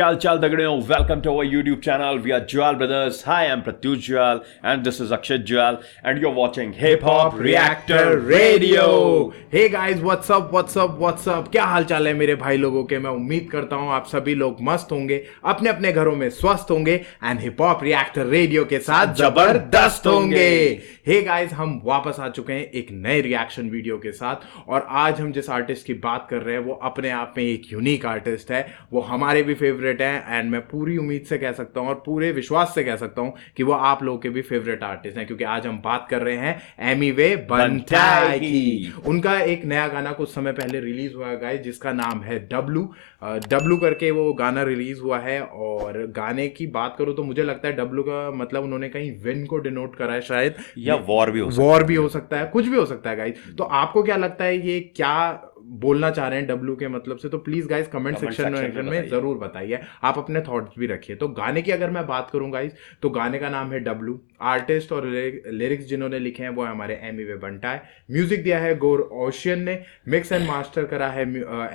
क्या हाल चाल दगड़ियों, welcome to our YouTube channel. We are Jwal brothers. Hi, I am Pratyush Jwal and this is Akshay Jwal and you are watching hip hop reactor radio. Hey guys, what's up. क्या हाल चाल है मेरे भाई लोगों के. मैं उम्मीद करता हूँ आप सभी लोग मस्त होंगे, अपने अपने घरों में स्वस्थ होंगे and hip hop reactor radio के साथ जबरदस्त होंगे. हे गाइस, हम वापस आ चुके हैं एक नए रिएक्शन वीडियो के साथ. और आज हम जिस आर्टिस्ट की बात कर रहे हैं वो अपने आप में एक यूनिक आर्टिस्ट है. वो हमारे भी फेवरेट है एंड मैं पूरी उम्मीद से कह सकता हूँ और पूरे विश्वास से कह सकता हूँ कि वो आप लोगों के भी फेवरेट आर्टिस्ट हैं, क्योंकि आज हम बात कर रहे हैं एमिवे बंटाई की. उनका एक नया गाना कुछ समय पहले रिलीज हुआ है गाइस, जिसका नाम है डब्लू करके वो गाना रिलीज हुआ है. और गाने की बात करूं तो मुझे लगता है डब्लू का मतलब उन्होंने कहीं विन को डिनोट करा है शायद, या वॉर भी हो सकता है, कुछ भी हो सकता है गाइस. तो आपको क्या लगता है ये क्या बोलना चाह रहे हैं डब्लू के मतलब से? तो प्लीज गाइस कमेंट सेक्शन में जरूर बताइए, आप अपने थॉट्स भी रखिए. तो गाने की अगर मैं बात करूं गाइस, तो गाने का नाम है डब्लू. आर्टिस्ट और लिरिक्स जिन्होंने लिखे हैं वो है हमारे एमिवे बंटाई. म्यूजिक दिया है गोर ओशियन ने. मिक्स एंड मास्टर करा है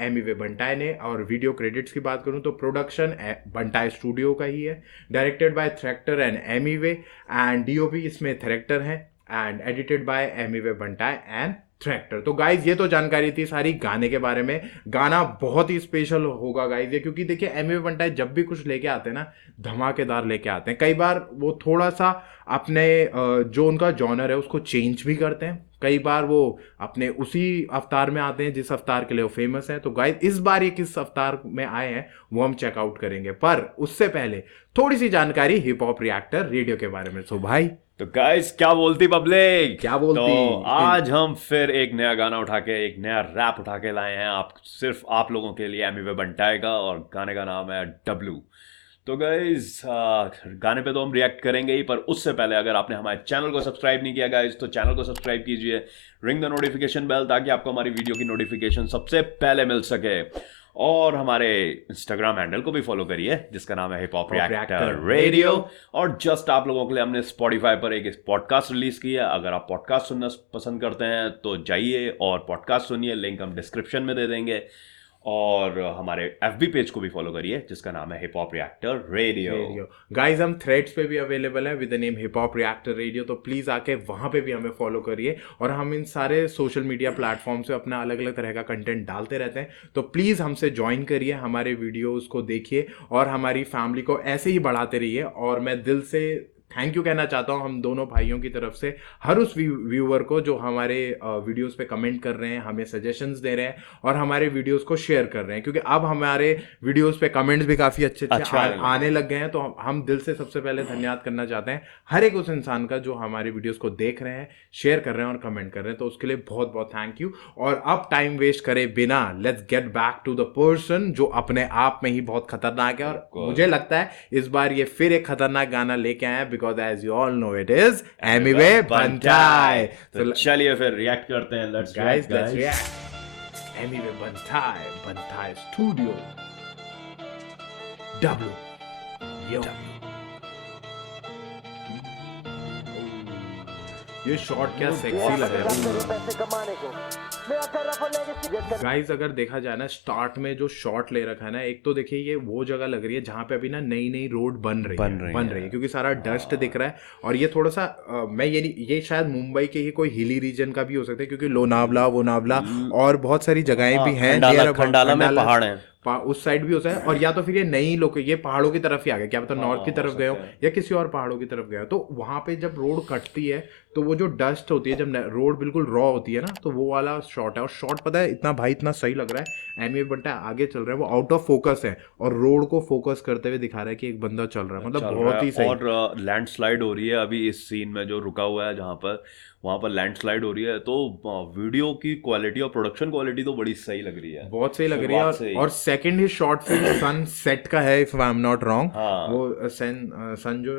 एमिवे बंटाई ने. और वीडियो क्रेडिट्स की बात करूं तो प्रोडक्शन बंटाई स्टूडियो का ही है. Directed by tractor and Emiway and DOP इसमें थ्रेक्टर है and edited by Emiway Bantai and tractor. तो गाइज ये तो जानकारी थी सारी गाने के बारे में. गाना बहुत ही स्पेशल होगा गाइज ये, क्योंकि देखिए एमिवे बंटाई जब भी कुछ लेके आते हैं ना, धमाकेदार लेके आते हैं. कई बार वो थोड़ा सा अपने जो उनका जॉनर है उसको चेंज भी करते हैं. कई बार वो अपने उसी अवतार में आते हैं जिस अवतार के लिए वो फेमस है. तो गाइज इस बार ये किस अवतार में आए हैं वो हम चेकआउट करेंगे, पर उससे पहले थोड़ी सी जानकारी हिप हॉप रिएक्टर रेडियो के बारे में. सो भाई, तो गाइस क्या बोलती पब्लिक, क्या बोलती? तो आज हम फिर एक नया गाना उठा के, एक नया रैप उठा के लाए हैं सिर्फ आप लोगों के लिए, एमिवे बंटाई का. और गाने का नाम है डब्लू. तो गाइस गाने पे तो हम रिएक्ट करेंगे ही, पर उससे पहले अगर आपने हमारे चैनल को सब्सक्राइब नहीं किया गाइस, तो चैनल को सब्सक्राइब कीजिए, रिंग द नोटिफिकेशन बेल, ताकि आपको हमारी वीडियो की नोटिफिकेशन सबसे पहले मिल सके. और हमारे इंस्टाग्राम हैंडल को भी फॉलो करिए जिसका नाम है हिप हॉप रिएक्टर रेडियो. और जस्ट आप लोगों के लिए हमने स्पॉटिफाई पर एक पॉडकास्ट रिलीज किया. अगर आप पॉडकास्ट सुनना पसंद करते हैं तो जाइए और पॉडकास्ट सुनिए, लिंक हम डिस्क्रिप्शन में दे देंगे. और हमारे एफबी पेज को भी फॉलो करिए जिसका नाम है hip hop reactor radio. Guys हम थ्रेड्स पे भी अवेलेबल है with the name hip hop reactor radio. तो प्लीज आके वहां पे भी हमें फॉलो करिए. और हम इन सारे सोशल मीडिया प्लेटफॉर्म से अपना अलग अलग तरह का कंटेंट डालते रहते हैं. तो प्लीज हमसे ज्वाइन करिए, हमारे वीडियोस को देखिए और हमारी फैमिली को ऐसे ही बढ़ाते रहिए. और मैं दिल से थैंक यू कहना चाहता हूं हम दोनों भाइयों की तरफ से हर उस व्यूअर को जो हमारे वीडियोस पे कमेंट कर रहे हैं, हमें सजेशंस दे रहे हैं और हमारे वीडियोस को शेयर कर रहे हैं. क्योंकि अब हमारे वीडियोस पे कमेंट्स भी काफ़ी अच्छे आने लग गए हैं. तो हम दिल से सबसे पहले धन्यवाद करना चाहते हैं हर एक उस इंसान का जो हमारे वीडियोज़ को देख रहे हैं, शेयर कर रहे हैं और कमेंट कर रहे हैं. तो उसके लिए बहुत बहुत थैंक यू. और अब टाइम वेस्ट करे बिना let's get back to the person जो अपने आप में ही बहुत खतरनाक है. और मुझे लगता है इस बार ये फिर एक खतरनाक गाना लेके आए हैं, because as you all know it is Emiway Bantai. तो चलिए फिर रिएक्ट करते हैं. let's react. Emiway Bantai studio W. ये शॉट क्या सेक्सी लग रहा है गाइस. अगर देखा जाए ना, स्टार्ट में जो शॉट ले रखा है ना, एक तो देखिए ये वो जगह लग रही है जहां पे अभी ना नई नई रोड बन रही है क्योंकि सारा डस्ट दिख रहा है. और ये थोड़ा सा मैं ये शायद मुंबई के ही कोई हिली रीजन का भी हो सकता है, क्योंकि लोनावला और बहुत सारी जगहें भी हैं. खंडाला में पहाड़ हैं, उस साइड भी होता है. और या तो फिर ये नई लोग ये पहाड़ों की तरफ ही आ गए, क्या पता नॉर्थ की तरफ गए हो या किसी और पहाड़ों की तरफ गए हो. तो वहां पे जब रोड कटती है तो वो जो डस्ट होती है, जब रोड बिल्कुल रॉ होती है ना, तो वो वाला शॉट है. और शॉट पता है इतना सही लग रहा है. एमिवे बंटाई आगे चल रहा है, वो आउट ऑफ फोकस है और रोड को फोकस करते हुए दिखा रहा है कि एक बंदा चल रहा है. मतलब बहुत ही सही. और लैंडस्लाइड हो रही है अभी इस सीन में जो रुका हुआ है, जहाँ पर वहाँ पर लैंडस्लाइड हो रही है. तो वीडियो की क्वालिटी और प्रोडक्शन क्वालिटी तो बड़ी सही लग रही है, बहुत सही लग रही है. और सेकंड ही शॉट फिर सन सेट का है, if I am not wrong. वो सन जो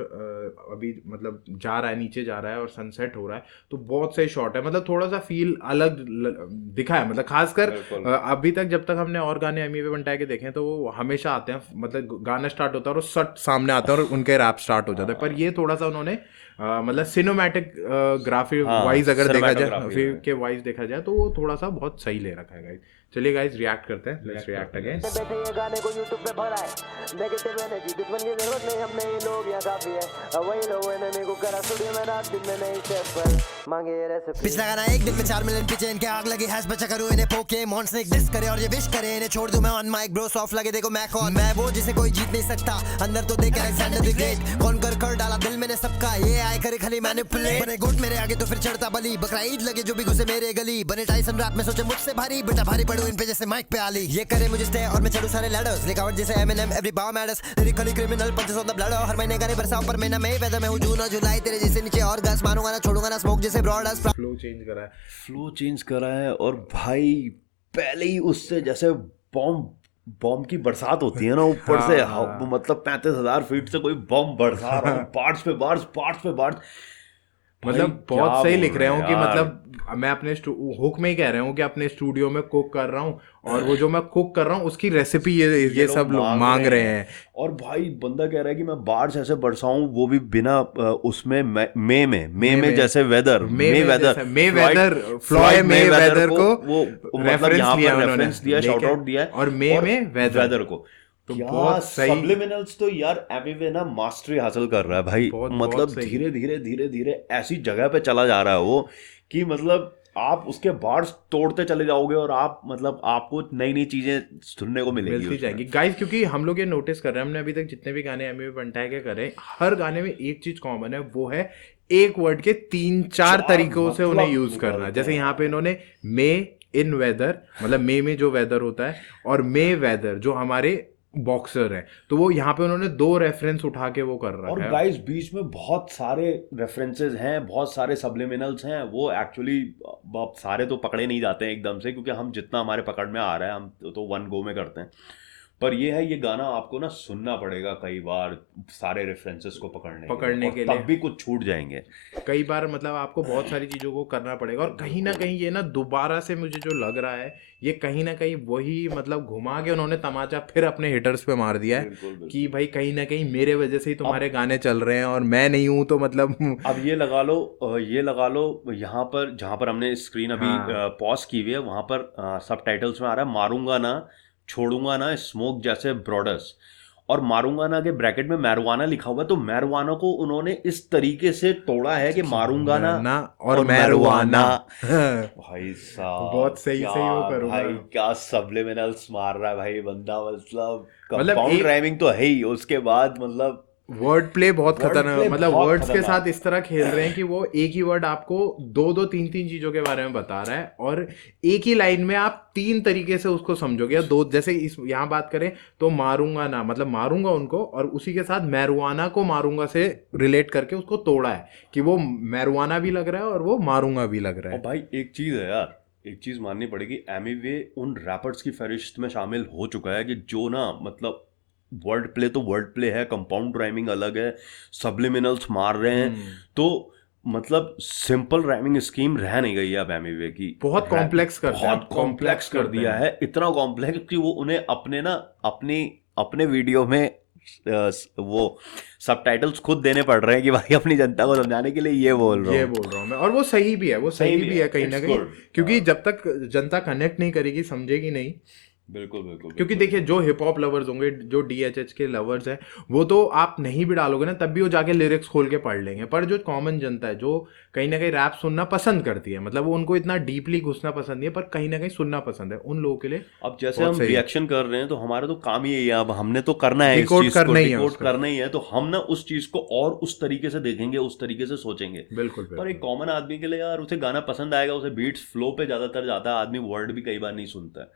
अभी मतलब जा रहा है, नीचे जा रहा है और सनसेट हो रहा है. तो बहुत सही शॉट है. मतलब थोड़ा सा फील अलग दिखा है. मतलब खासकर अभी तक जब तक हमने और गाने एमिवे बंटाई के देखे तो वो हमेशा आते हैं, मतलब गाना स्टार्ट होता है और सट सामने आता है और उनके रैप स्टार्ट हो जाते हैं. पर ये थोड़ा सा उन्होंने मतलब सिनेमैटिक ग्राफिक वाइज अगर देखा जाए, फिर के वाइज देखा जाए तो वो थोड़ा सा बहुत सही ले रखा है गाइस. चलिए गाइस रिएक्ट करते हैं, लेट्स रिएक्ट अगेन। बैठे ये गाने को यूट्यूब पे भरा है, नेगेटिव एनर्जी दुश्मन की जरूरत नहीं, हमने ये लोग यहाँ काफी है, अब वही लोग एनिमी को करा स्टूडियो में रात दिन में नहीं स्टेप पर मांगे ये रेसिपी। पिछला गाना एक दिन में 4 मिलियन पीछे इनके आग लगी हैश बचा करूं इन्हें पोके मॉन्स ने डिस करे और ये विश करे इन्हें छोड़ दूं मैं ऑन माइक ब्रो सॉफ्ट लगे देखो मैं कौन, मैं वो जिसे कोई जीत नहीं सकता, अंदर तो देख अलेक्जेंडर द ग्रेट, कौन कर डाला दिल मैंने सबका, ये आए करे खाली मैनिपुलेट, बने गुड मेरे आगे तो फिर चढ़ता बली, बकरा ईद लगे जो भी घुसे मेरे गली, बने टाइसन रैप में सोचे मुझसे भारी, बेटा भारी पड़ू इन पे जैसे माइक पे आली, ये करे मुझे स्टे और मैं चढ़ूं सारे लैडर्स, लिखावट जैसे Eminem every bar matters, lyrically criminal punches on the blood, हर महीने गाने बरसाओ पर महीना में वेदर में हूं जून और जुलाई, तेरे जैसे नीचे और गैस मारूंगा ना छोड़ूंगा ना स्मोक जैसे ब्रॉडर्स, फ्लो चेंज करा है, फ्लो चेंज करा है। और भाई पहले ही उससे जैसे बॉम्ब की बरसात होती है ना ऊपर से, मतलब 35,000 फीट से कोई बॉम्ब बरसा रहा है, पार्ट्स पे पार्ट्स मतलब बहुत सही लिख रहे हो कि मतलब मैं अपने हुक में ही कह रहा हूँ कि अपने स्टूडियो में कुक कर रहा हूँ और वो जो मैं कुक कर रहा हूँ उसकी रेसिपी ये सब लोग मांग रहे हैं। और भाई बंदा कह रहा है कि मैं बारिश ऐसे बरसाऊं वो भी बिना उसमें मई में जैसे वेदर फ्लॉय मे वेदर को वो रेफरेंस दिया शाउट आउट दिया और मे में वेदर को। तो बहुत सही सब्लिमिनल्स तो यार एमिवे ना मास्टरी हासिल कर रहा है भाई, मतलब धीरे धीरे ऐसी जगह पे चला जा रहा है वो कि मतलब आप उसके बार्स तोड़ते चले जाओगे और आप मतलब आपको नई चीजें सुनने को मिलती जाएंगी गाइस, क्योंकि हम लोग ये नोटिस कर रहे हैं, हमने अभी तक जितने भी गाने एमिवे बंटाई के करे हर गाने में एक चीज कॉमन है, वो है एक वर्ड के 3-4 तरीकों से उन्हें यूज करना। जैसे यहाँ पे इन्होंने मे इन वेदर, मतलब मे में जो वेदर होता है, और मे वेदर जो हमारे बॉक्सर है, तो वो यहाँ पे उन्होंने 2 रेफरेंस उठा के वो कर रहा है। और गाइस बीच में बहुत सारे रेफरेंसेस हैं, बहुत सारे सब्लिमिनल्स हैं, वो एक्चुअली बहुत सारे तो पकड़े नहीं जाते हैं एकदम से, क्योंकि हम जितना हमारे पकड़ में आ रहा है हम तो वन गो में करते हैं। पर ये है, ये गाना आपको ना सुनना पड़ेगा कई बार सारे रेफरेंसेस को पकड़ने के लिए, तब भी कुछ छूट जाएंगे कई बार, मतलब आपको बहुत सारी चीज़ों को करना पड़ेगा। और कहीं ना कहीं ये ना दोबारा से मुझे जो लग रहा है, ये कहीं ना कहीं वही मतलब घुमा के उन्होंने तमाचा फिर अपने हिटर्स पे मार दिया है। बिल्कुल। कि भाई कहीं ना कहीं मेरे वजह से ही तुम्हारे गाने चल रहे हैं और मैं नहीं हूँ, तो मतलब अब ये लगा लो यहाँ पर जहाँ पर हमने स्क्रीन अभी पॉज की हुई है, वहाँ पर सबटाइटल्स में आ रहा है मारूंगा ना छोड़ूंगा ना स्मोक जैसे ब्रॉडर्स, और मारूंगा ना के ब्रैकेट में मैरुआना लिखा हुआ है, तो मैरुआना को उन्होंने इस तरीके से तोड़ा है कि मारूंगा ना और मैरुआना। भाई साहब बहुत सही वो करूंगा भाई, क्या सब्लिमिनल्स मार रहा है भाई बंदा, मतलब कंपाउंड राइमिंग तो है ही, उसके बाद मतलब वर्ड प्ले बहुत खतरनाक, मतलब वर्ड्स के साथ इस तरह खेल रहे हैं कि वो एक ही वर्ड आपको 2-3 चीजों के बारे में बता रहा है, और एक ही लाइन में आप 3 तरीके से उसको समझोगे। या 2, जैसे इस यहाँ बात करें तो मारूंगा ना मतलब मारूंगा उनको, और उसी के साथ मैरुआना को मारूंगा से रिलेट करके उसको तोड़ा है कि वो मैरुआना भी लग रहा है और वो मारूंगा भी लग रहा है। और भाई एक चीज है यार, एक चीज माननी पड़ेगी, एमिवे उन रैपर्स की फहरिस्त में शामिल हो चुका है कि जो ना मतलब वर्ड प्ले तो वर्ड प्ले है, कंपाउंड राइमिंग अलग है, सब्लिमिनल्स मार रहे हैं, तो मतलब सिंपल राइमिंग स्कीम रह नहीं गई है अब एमिवे की, बहुत कॉम्प्लेक्स कर दिया है, इतना कॉम्प्लेक्स कि वो उन्हें अपने वीडियो में वो सबटाइटल्स खुद देने पड़ रहे हैं कि भाई अपनी जनता को समझाने के लिए ये बोल रहा हूँ मैं। और वो सही भी है, कहीं ना कहीं, क्योंकि जब तक जनता कनेक्ट नहीं करेगी, समझेगी नहीं। बिल्कुल क्योंकि देखिए जो हिप हॉप लवर्स होंगे, जो DHH के लवर्स हैं, वो तो आप नहीं भी डालोगे ना तब भी वो जाके लिरिक्स खोल के पढ़ लेंगे। पर जो कॉमन जनता है, जो कहीं ना कहीं रैप सुनना पसंद करती है, मतलब वो उनको इतना डीपली घुसना पसंद नहीं है, पर कहीं ना कहीं सुनना पसंद है, उन लोगों के लिए अब जैसे हम रिएक्शन कर रहे हैं तो हमारा तो काम ही है, अब हमने तो करना है, डिकोड करना ही है, तो हम ना उस चीज को और उस तरीके से देखेंगे, उस तरीके से सोचेंगे। बिल्कुल। पर एक कॉमन आदमी के लिए यार उसे गाना पसंद आएगा, उसे बीट्स फ्लो पे ज्यादातर जाता है, आदमी वर्ड भी कई बार नहीं सुनता है,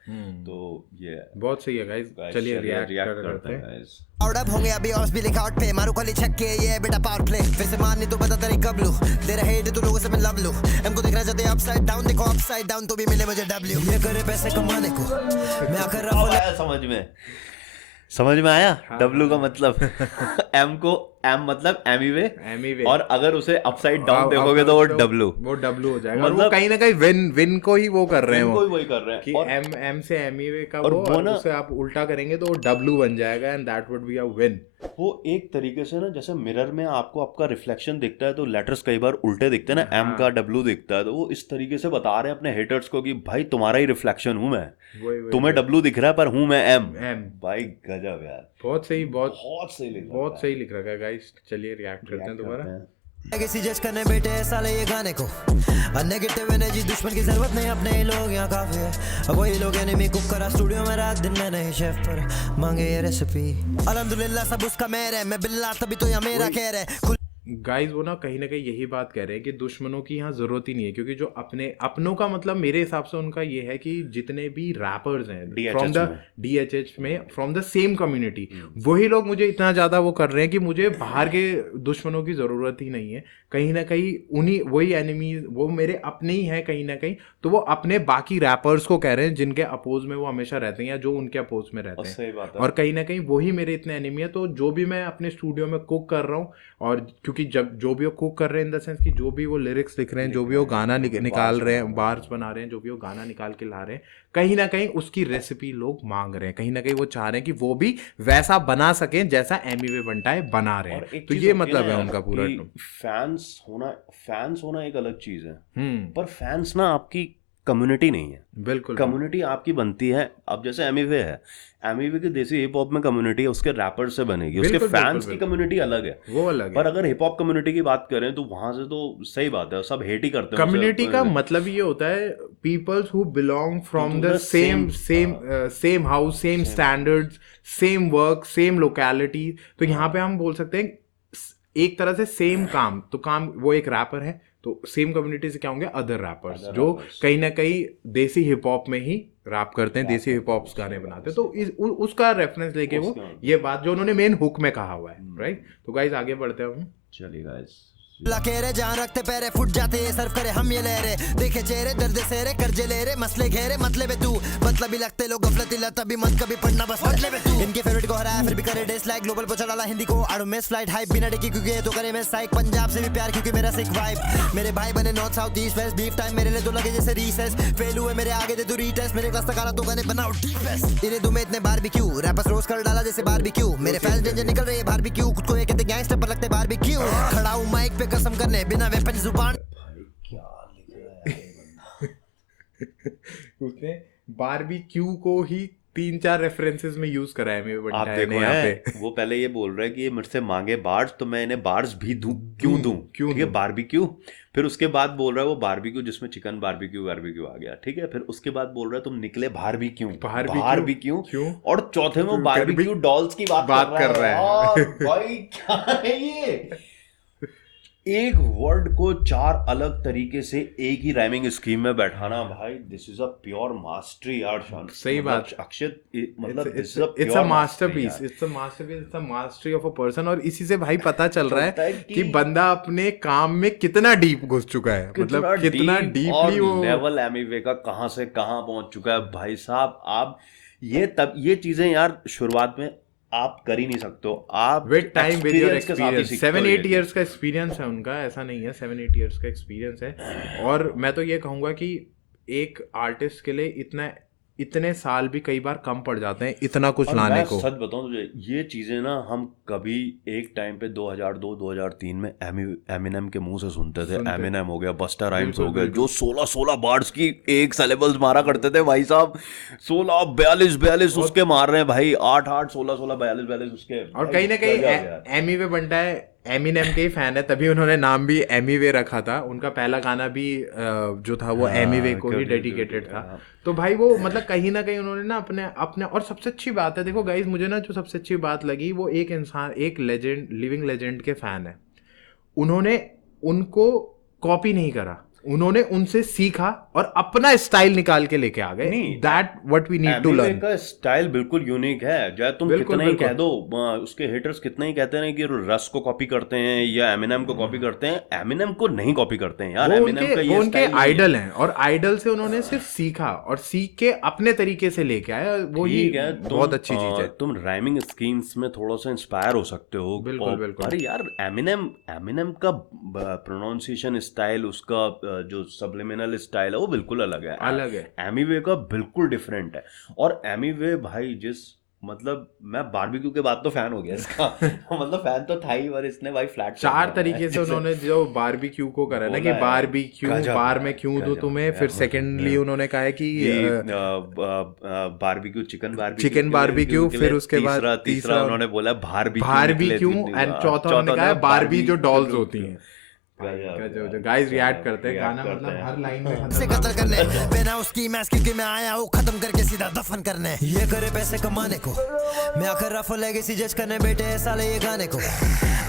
तो ये बहुत सही है गाइस। चलिए रिएक्ट करते हैं। आउट अप होंगे अभी और भी लिखा आउट पे, मारू खाली छक्के ये बेटा पावर प्ले, फिर से मारनी तो बता तेरी कब लूं, दे रहे हेड तो लोगों से मैं लव लूं, हमको देखना चाहते अपसाइड डाउन, देखो अपसाइड डाउन तो भी मिले मुझे W, ये करे पैसे कमाने को मैं कर रहा हूं, समझ में आया W का मतलब M को एम मतलब एमीवे, एमीवे, और अगर उसे अपसाइड डाउन देखोगे तो वो डब्लू, वो डब्लू हो जाएगा। मतलब और वो कहीं ना कहीं विन को ही वो कर रहे हैं, कोई वही कर रहे हैं कि और एम से एमीवे का और वो, वो और ना उसे आप उल्टा करेंगे तो वो डब्लू बन जाएगा, and that would be a win. वो एक तरीके से ना जैसे मिरर में आपको आपका रिफ्लेक्शन दिखता है तो लेटर्स कई बार उल्टे दिखते हैं ना, एम का डब्लू दिखता है, तो वो इस तरीके से बता रहे हैं अपने हेटर्स को कि भाई तुम्हारा ही रिफ्लेक्शन हूं मैं, तुम्हें डब्लू दिख रहा है पर हूं मैं एम। भाई गजब यार, बहुत सही, बहुत सही लिखा, बहुत सही लिख रखा है गाइस। चलिए रिएक्ट करते हैं दोबारा। लेगेसी जज करने बेटे साले ये गाने को, नेगेटिव एनर्जी दुश्मन की जरूरत नहीं, अपने ही लोग यहाँ काफी है। अब वही लोग एनिमी कुक करा स्टूडियो में रात दिन में नहीं शेफ पर मांगे ये रेसिपी, अल्हम्दुलिल्लाह सब उसका मेहर है, मैं बिल्ला तभी तो यहाँ मेरा खैर है। गाइस वो ना कहीं यही बात कह रहे हैं कि दुश्मनों की यहाँ जरूरत ही नहीं है, क्योंकि जो अपनों का मतलब मेरे हिसाब से उनका ये है कि जितने भी रैपर्स हैं फ्रॉम द DHH में, फ्रॉम द सेम कम्युनिटी, वही लोग मुझे इतना ज्यादा वो कर रहे हैं कि मुझे बाहर के दुश्मनों की जरूरत ही नहीं है। कहीं ना कहीं उन्हीं वही एनिमीज वो मेरे अपने ही हैं कहीं ना कहीं, तो वो अपने बाकी रैपर्स को कह रहे हैं जिनके अपोज में वो हमेशा रहते हैं या जो उनके अपोज में रहते हैं। सही बात है। और कहीं ना कहीं वही मेरे इतने एनिमी है। तो जो भी मैं अपने स्टूडियो में कुक कर रहा हूँ, और क्योंकि जब जो भी वो कुक कर रहे हैं इन द सेंस कि जो भी वो लिरिक्स लिख रहे हैं, जो भी वो गाना निकाल रहे हैं, बार्स बना रहे हैं, जो भी वो गाना निकाल के ला रहे हैं, कहीं ना कहीं उसकी रेसिपी लोग मांग रहे हैं। कहीं ना कहीं वो चाह रहे हैं कि वो भी वैसा बना सकें जैसा एमीवे बंटाए बना रहे हैं। तो ये मतलब है उनका पूरा। फैंस होना एक अलग चीज है, पर फैंस ना आपकी कम्युनिटी नहीं है। बिल्कुल, कम्युनिटी आपकी बनती है। अब जैसे एमीवे है, एमीवे की देसी हिप हॉप में कम्युनिटी है, उसके रैपर से बनेगी, उसके फैंस की कम्युनिटी अलग है, वो अलग है। पर अगर हिप हॉप कम्युनिटी की बात करें तो वहां से तो सही बात है, सब हेट ही करते हैं। कम्युनिटी का मतलब ये होता है peoples who belong from the same house, same standards, same work, same locality. तो यहाँ पे हम बोल सकते हैं एक तरह से सेम काम, तो काम वो एक रैपर है, तो सेम कम्युनिटी से क्या होंगे, अदर रैपर्स जो कहीं ना कहीं देसी हिप हॉप में ही रैप करते हैं, देसी हिप हॉप गाने बनाते हैं। तो उसका रेफरेंस लेके वो ये बात जो उन्होंने मेन हुक में कहा हुआ है, राइट। तो गाइस आगे बढ़ते हैं हम। चलिए गाइस, लकेरे जहाँ रखते पैरे फुट जाते ये सर्व करे हम ये लहरे, देखे चेहरे दर्द सेरे कर्जे ले रे, मसले घेरे मतलब तू मतलब ही लगते लोग गफलती लता भी मत कभी पढ़ना बस मतलब तू। इनके फेवरेट को हराया फिर भी करे डेस लाइक ग्लोबल पहुंचा डाला हिंदी को आड़ू में फ्लाइट हाइप बिना डिकी क्योंकि ये तो करे मैं साइक पंजाब से भी प्यार क्योंकि मेरा सिक वाइब। मेरे भाई बने north south east west beef time मेरे लिए तो लगे जैसे रीसेस, फेल हुए मेरे आगे दे तू रीटेस्ट, मेरे क्लास तक आना तो गाने बनाओ डीपेस्ट। इन्हें दुमे इतने बारबेक्यू रैपर्स रोज कर डाला जैसे बारबेक्यू, मेरे फैंस डेंजर निकल रहे बारबेक्यू, खुद को ये कहते गैंगस्टर पर लगते बारबेक्यू, खड़ा हूं माइक पे कसम करने बिना वेपन जुबान। उसने बारबेक्यू को ही 3-4 रेफरेंसेस में यूज करा है। मेरे आप देखो यहाँ है, पे वो पहले ये बोल रहा है कि ये मुझसे मांगे बार्स तो मैं इन्हें बार्स भी दूं, क्यों दूं, ठीक है, बारबेक्यू। फिर उसके बाद बोल रहा है वो बारबेक्यू जिसमें चिकन बारबेक्यू आ गया, ठीक है। फिर उसके बाद बोल रहा है तुम निकले बारबेक्यू क्यों, और चौथे में बारबेक्यू डॉल्स की बात कर रहा है। भाई क्या है ये, एक वर्ड को 4 अलग तरीके से एक ही राइमिंग स्कीम में बैठाना, भाई this is a pure mastery यार शान। सही बात, अक्षत मतलब it's a masterpiece, it's a mastery of a person. और इसी से भाई पता चल रहा है कि बंदा अपने काम में कितना डीप घुस चुका है, मतलब कितना डीपली वो लेवल एमीवे का कहां से कहां पहुंच चुका है भाई साहब। आप ये चीजें यार शुरुआत में आप कर ही नहीं सकते हो, आप with time with your experience. 7-8 years का एक्सपीरियंस है उनका, ऐसा नहीं है, 7-8 इयर्स का एक्सपीरियंस है। और मैं तो ये कहूँगा कि एक आर्टिस्ट के लिए इतने साल भी कई बार कम पड़ जाते हैं इतना कुछ लाने को। सच बताऊं तुझे, ये चीजें ना हम कभी एक टाइम पे 2002-2003 में एमिनेम के मुंह से सुनते थे। एमिनेम हो गया, बस्टा राइम्स हो गए, जो 16 बार्स की एक सिलेबल्स मारा करते थे भाई साहब, 42 उसके मार रहे हैं भाई, 8 16 42 उसके। और कहीं ना कहीं एमीवे बनता है एमिनेम के ही फैन है, तभी उन्होंने नाम भी एमीवे रखा था। उनका पहला गाना भी जो था वो एमीवे को ही डेडिकेटेड था। तो भाई वो मतलब कहीं ना कहीं उन्होंने ना अपने और सबसे अच्छी बात है, देखो गाइस, मुझे ना जो सबसे अच्छी बात लगी वो एक इंसान, एक लेजेंड, लिविंग लेजेंड के फैन है। उन्होंने उनको कॉपी नहीं करा, उन्होंने उनसे सीखा और अपना स्टाइल निकाल के लेके आ गए। नहीं, that what we need to Emiway learn. का स्टाइल बिल्कुल यूनिक है, चाहे तुम बिल्कुल, कितना ही बिल्कुल। कह दो, उसके हेटर्स कितना ही कहते हैं कि रस को कॉपी करते हैं या एमिनेम को कॉपी करते हैं, एमिनेम को नहीं कॉपी करते हैं यार। वो एमिनेम का उनके ये उनके स्टाइल आइडल हैं और आइडल से उन्होंने सिर्फ सीखा और सीख के अपने तरीके से लेके आए। वो ही ठीक है, बहुत अच्छी चीज है। तुम राइमिंग स्कीम्स में थोड़ा सा इंस्पायर हो सकते हो। बिल्कुल, बिल्कुल। अरे यार, एमिनेम का प्रोनाउंसिएशन स्टाइल, उसका जो सबलिमिनल स्टाइल है वो बिल्कुल अलग है। अलग है। एमिवे का बिल्कुल डिफरेंट है। और एमिवे भाई मतलब मैं बारबेक्यू के बाद तो फैन हो गया इसका। मतलब फैन तो था ही, और इसने भाई फ्लैट 4 तरीके से उन्होंने जो बारबेक्यू को करा ना कि बारबेक्यू बार में क्यों दूं तुम्हें, फिर सेकेंडली उन्होंने कहा है कि बारबेक्यू चिकन बारबेक्यू, फिर उसके बाद तीसरा उन्होंने बोला बारबेक्यू एंड चौथा उन्होंने कहा बारबी जो डॉल्स होती हैं। गाइस रिएक्ट करते हैं, गाना मतलब हर लाइन में से कत्ल करने बिना उसकी मैच, क्योंकि मैं आया हूँ खत्म करके सीधा दफन करने। ये करे पैसे कमाने को, मैं आखिर रफ लेगेसी जज करने बैठे साले ये गाने को।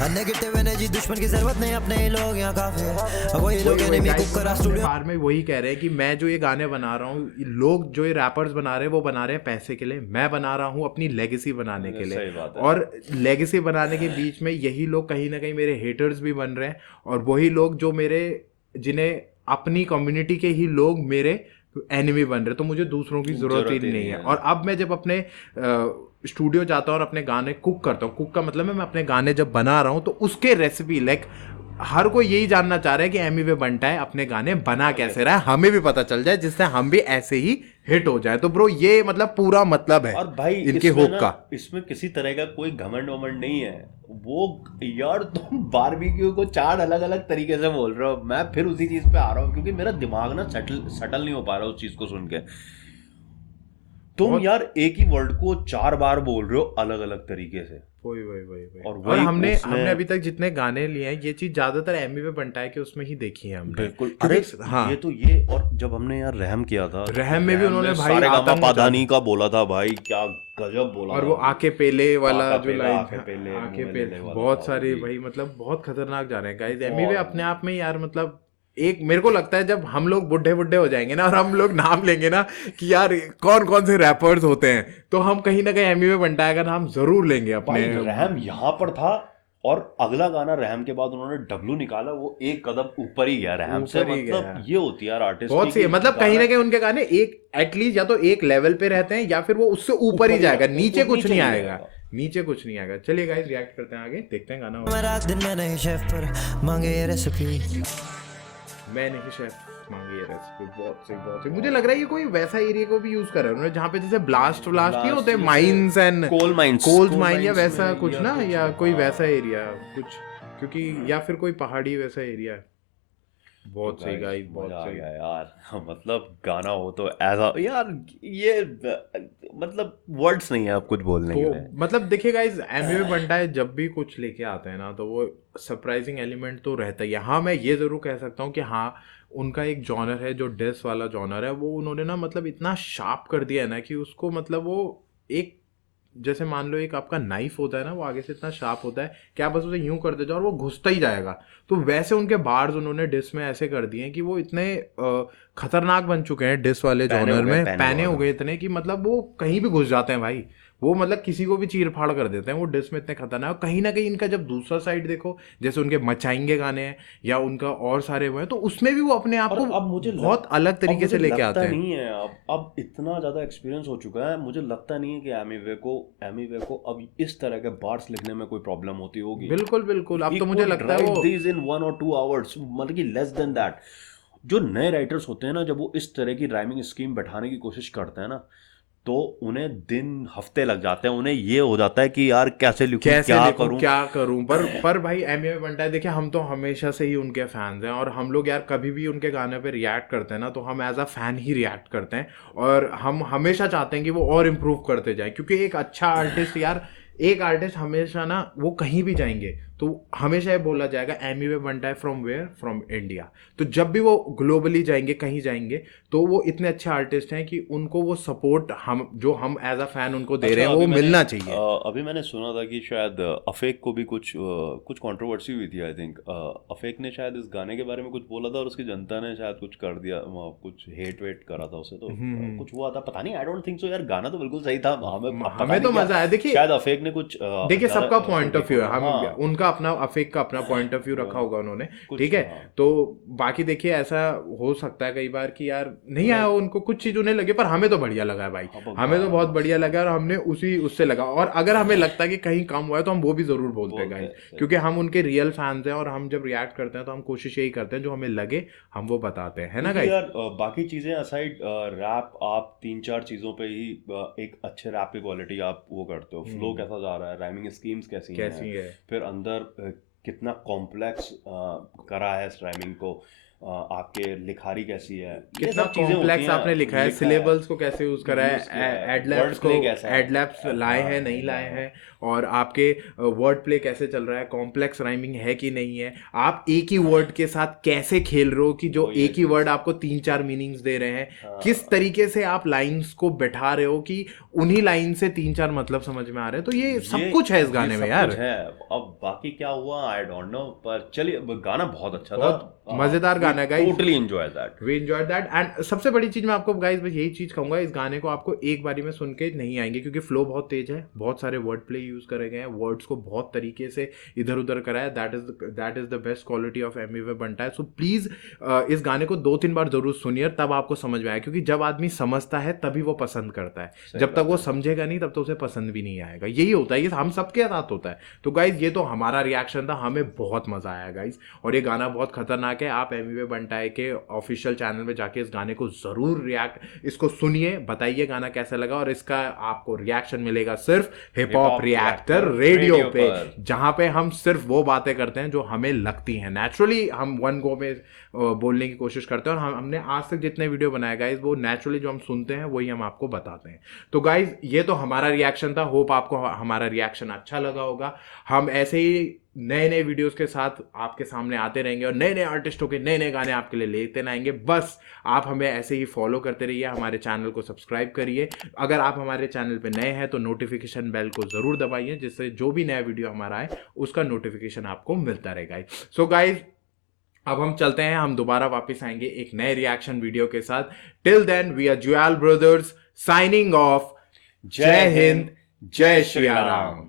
नेगेटिव एनर्जी दुश्मन की जरूरत नहीं, अपने ही लोग यहाँ काफी है। वही लोग एनिमी कुक करा स्टूडियो बार में वही कह रहे हैं कि मैं जो ये गाने बना रहा हूँ, लोग जो ये रैपर्स बना रहे हैं वो बना रहे हैं पैसे के लिए, मैं बना रहा हूँ अपनी लेगेसी बनाने के लिए। और लेगेसी बनाने के बीच में यही लोग कहीं ना कहीं मेरे हेटर्स भी बन रहे हैं, और वही लोग जो जिन्हें अपनी कम्युनिटी के ही लोग मेरे एनिमी बन रहे। तो मुझे दूसरों की जरूरत ही नहीं है। और अब मैं जब अपने स्टूडियो जाता हूँ और अपने गाने कुक करता हूँ, कुक का मतलब है मैं अपने गाने जब बना रहा हूँ तो उसके रेसिपी लाइक हर कोई यही जानना चाह रहा है कि एमिवे बंटा है अपने गाने बना कैसे रहा है, हमें भी पता चल जाए, जिससे हम भी ऐसे ही हिट हो जाए। तो ब्रो ये मतलब पूरा मतलब है। और भाई इनके होप का इसमें किसी तरह का कोई घमंड वमंड नहीं है। वो यार तुम बारबेक्यू को 4 अलग अलग तरीके से बोल रहे हो, मैं फिर उसी चीज पे आ रहा हूँ क्योंकि मेरा दिमाग ना सटल नहीं हो पा रहा उस चीज को सुन के। तुम यार एक ही वर्ड को 4 बार बोल रहे हो अलग अलग तरीके से। वही और हमने अभी तक जितने गाने लिए हैं ये चीज ज्यादातर एमिवे बंटा है कि उसमें ही देखी है हमने। बिल्कुल। अरे हाँ, ये और जब हमने यार रहम किया था, रहम में भी उन्होंने भाई पादानी का बोला था भाई, क्या गजब बोला। और वो आके पेले वाला जो लाइन आके पेले बहुत सारे भाई मतलब बहुत खतरनाक जा रहे हैं गाइस। एमिवे अपने आप में यार मतलब एक मेरे को लगता है जब हम लोग बुढ़े हो जाएंगे ना और हम लोग नाम लेंगे ना कि यार कौन कौन से रैपर्स होते हैं, तो हम कहीं ना कहीं एमिवे बंटाया का नाम जरूर लेंगे अपने। रहम यहाँ पर था और अगला गाना रहम के बाद उन्होंने डब्लू निकाला, वो एक कदम ऊपर ही गया रहम से। मतलब ये होती है यार आर्टिस्ट बहुत सी, मतलब कहीं ना कहीं उनके गाने एक एटलीस्ट या तो एक लेवल पे रहते हैं या फिर वो उससे ऊपर ही जाएगा, नीचे कुछ नहीं आएगा, नीचे कुछ नहीं आएगा। चलिए गाइस रिएक्ट करते हैं, आगे देखते हैं गाना। मैं रात दिन में नहीं शेफ पर मांगे ये रेसिपी, मैं नहीं शेफ मांगी ये रेसिपी। बहुत सही। मुझे लग रहा है ये कोई वैसा एरिया को भी यूज कर रहे हैं उन्होंने जहाँ पे जैसे ब्लास्ट नहीं होते, माइंस एंड कोल माइन या वैसा कुछ ना, या कोई वैसा एरिया कुछ, क्योंकि या फिर कोई पहाड़ी वैसा एरिया। बहुत सही गाइस, बहुत सही यार। मतलब गाना हो तो ऐसा यार, ये मतलब वर्ड्स नहीं है अब कुछ बोलने के लिए। मतलब देखिए गाइस, एमिवे बंटा है जब भी कुछ लेके आते हैं ना तो वो सरप्राइजिंग एलिमेंट तो रहता ही है। हाँ मैं ये जरूर कह सकता हूँ कि हाँ उनका एक जॉनर है जो डिस वाला जॉनर है, वो उन्होंने ना मतलब इतना शार्प कर दिया है ना कि उसको मतलब वो एक जैसे मान लो एक आपका नाइफ होता है ना, वो आगे से इतना शार्प होता है कि आप बस उसे यूं कर देते हो और वो घुसता ही जाएगा। तो वैसे उनके बार्स उन्होंने डिस में ऐसे कर दिए हैं कि वो इतने खतरनाक बन चुके हैं डिस वाले जॉनर में, पैने हो गए इतने कि मतलब वो कहीं भी घुस जाते हैं भाई। वो मतलब किसी को भी चीर फाड़ कर देते हैं वो डिस में, इतने खतरनाक। कहीं ना कहीं इनका जब दूसरा साइड देखो, जैसे उनके मचाएंगे गाने हैं या उनका और सारे हुए हैं, तो उसमें भी वो अपने आप को अब मुझे बहुत अलग तरीके से लेके आते हैं। नहीं है अब इतना ज्यादा एक्सपीरियंस हो चुका है, मुझे लगता नहीं है कि एमिवे को अब इस तरह के बार्स लिखने में कोई प्रॉब्लम होती होगी। बिल्कुल अब तो मुझे लगता है वो these in 1 or 2 hours, मतलब कि लेस देन दैट। जो नए राइटर्स होते हैं ना, जब वो इस तरह की राइमिंग स्कीम बैठाने की कोशिश करते हैं ना, तो उन्हें दिन हफ्ते लग जाते हैं। उन्हें ये हो जाता है कि यार कैसे लिखूं, क्या करूं। पर भाई एमिवे बंटा है, देखिए हम तो हमेशा से ही उनके फैंस हैं और हम लोग यार कभी भी उनके गाने पे रिएक्ट करते हैं ना तो हम एज अ फैन ही रिएक्ट करते हैं और हम हमेशा चाहते हैं कि वो और इम्प्रूव करते जाए, क्योंकि एक अच्छा आर्टिस्ट यार, एक आर्टिस्ट हमेशा ना वो कहीं भी जाएंगे तो हमेशा ये बोला जाएगा एमिवे बनता है फ्रॉम वेयर, फ्रॉम इंडिया। तो जब भी वो ग्लोबली जाएंगे, कहीं जाएंगे, तो वो इतने अच्छे आर्टिस्ट हैं कि उनको वो सपोर्ट हम जो हम एज अ फैन उनको दे रहे हैं वो मिलना चाहिए। अभी मैंने सुना था कि शायद अफेक को भी कुछ कंट्रोवर्सी हुई थी। आई थिंक अफेक ने शायद इस गाने के बारे में कुछ बोला था और उसकी जनता ने शायद कुछ कर दिया, कुछ हेट वेट करा था उसे, तो कुछ हुआ था, पता नहीं। आई डोंट थिंक सो यार, गाना तो बिल्कुल सही था, हमें तो मजा आया। देखिए शायद अफेक ने कुछ देखिए सबका पॉइंट ऑफ व्यू है, हम हाँ। उनका अपना अफेक का अपना पॉइंट ऑफ व्यू रखा होगा उन्होंने, ठीक है। हाँ। तो बाकी देखिए ऐसा हो सकता है कई बार कि यार नहीं आया उनको, कुछ चीज उन्हें लगे, पर हमें तो बढ़िया लगा है भाई, हमें तो बहुत बढ़िया लगा और हमने उससे लगा। और अगर हमें लगता है कि कहीं कम हुआ है तो हम वो भी जरूर बोलते हैं गाइस, क्योंकि हम उनके रियल फैंस हैं और हम जब रिएक्ट करते हैं तो हम कोशिश यही करते हैं जो हमें लगे हम वो बताते हैं, है ना गाइस। यार बाकी चीजें असाइड, रैप आप 3-4 चीजों पे ही एक अच्छे रैप की क्वालिटी आप वो करते हो। फ्लो कैसा जा रहा है, राइमिंग स्कीम्स कैसी है, फिर अंदर कितना कॉम्प्लेक्स करा है इस राइमिंग को, आपके लिखारी कैसी है, कितना कॉम्प्लेक्स आपने लिखा है, सिलेबल्स को कैसे यूज करा है, एडलैब्स लाए हैं नहीं लाए हैं, और आपके वर्ड प्ले कैसे चल रहा है, कॉम्प्लेक्स राइमिंग है कि नहीं है, आप एक ही वर्ड के साथ कैसे खेल रहे हो कि जो एक ही वर्ड आपको 3-4 मीनिंग्स दे रहे हैं, किस तरीके से आप लाइंस को बैठा रहे हो कि उन्हीं लाइन से 3-4 मतलब समझ में आ रहे हैं। तो ये सब कुछ है इस गाने में यार। अब बाकी क्या हुआ आई डोंट नो, पर चलिए गाना बहुत अच्छा था, मजेदार गाना guys, totally enjoy that, we enjoyed that. And सबसे बड़ी चीज मैं आपको गाइस बस यही चीज कहूंगा, इस गाने को आपको एक बारी में सुन के नहीं आएंगे, क्योंकि फ्लो बहुत तेज है, बहुत सारे वर्ड प्ले यूज करे गए हैं, वर्ड्स को बहुत तरीके से इधर उधर करा है। That is the best quality of Emiway बनता है। सो प्लीज इस गाने को 2-3 बार जरूर सुनिए, तब आपको समझ में आए, क्योंकि जब आदमी समझता है तभी वो पसंद करता है, जब तक वो समझेगा नहीं तब तो उसे पसंद भी नहीं आएगा। यही होता है, ये हम सबके साथ होता है। तो गाइज ये तो हमारा रिएक्शन था, हमें बहुत मजा आया गाइज, और ये गाना बहुत खतरनाक है। आप एमिवे बनटाई के ऑफिशियल चैनल में जाके इस गाने को जरूर इसको सुनिए, बताइए गाना कैसा लगा, और इसका आपको रिएक्शन मिलेगा सिर्फ हिप हॉप रिएक्टर रेडियो पे, जहां पे हम सिर्फ वो बातें करते हैं जो हमें लगती हैं नेचुरली, हम वन गो में बोलने की कोशिश करते हैं, और हमने आज तक जितने वीडियो बनाए गाइज वो नेचुरली जो हम सुनते हैं वही हम आपको बताते हैं। तो गाइज ये तो हमारा रिएक्शन था, होप आपको हमारा रिएक्शन अच्छा लगा होगा। हम ऐसे ही नए नए वीडियोस के साथ आपके सामने आते रहेंगे और नए नए आर्टिस्टों के नए नए गाने आपके लिए लेते आएंगे। बस आप हमें ऐसे ही फॉलो करते रहिए, हमारे चैनल को सब्सक्राइब करिए। अगर आप हमारे चैनल पे नए हैं तो नोटिफिकेशन बेल को जरूर दबाइए, जिससे जो भी नया वीडियो हमारा है उसका नोटिफिकेशन आपको मिलता रहेगा। सो गाइज अब हम चलते हैं, हम दोबारा वापस आएंगे एक नए रिएक्शन वीडियो के साथ। Till then we are Jwal brothers signing off. जय हिंद, जय श्री राम।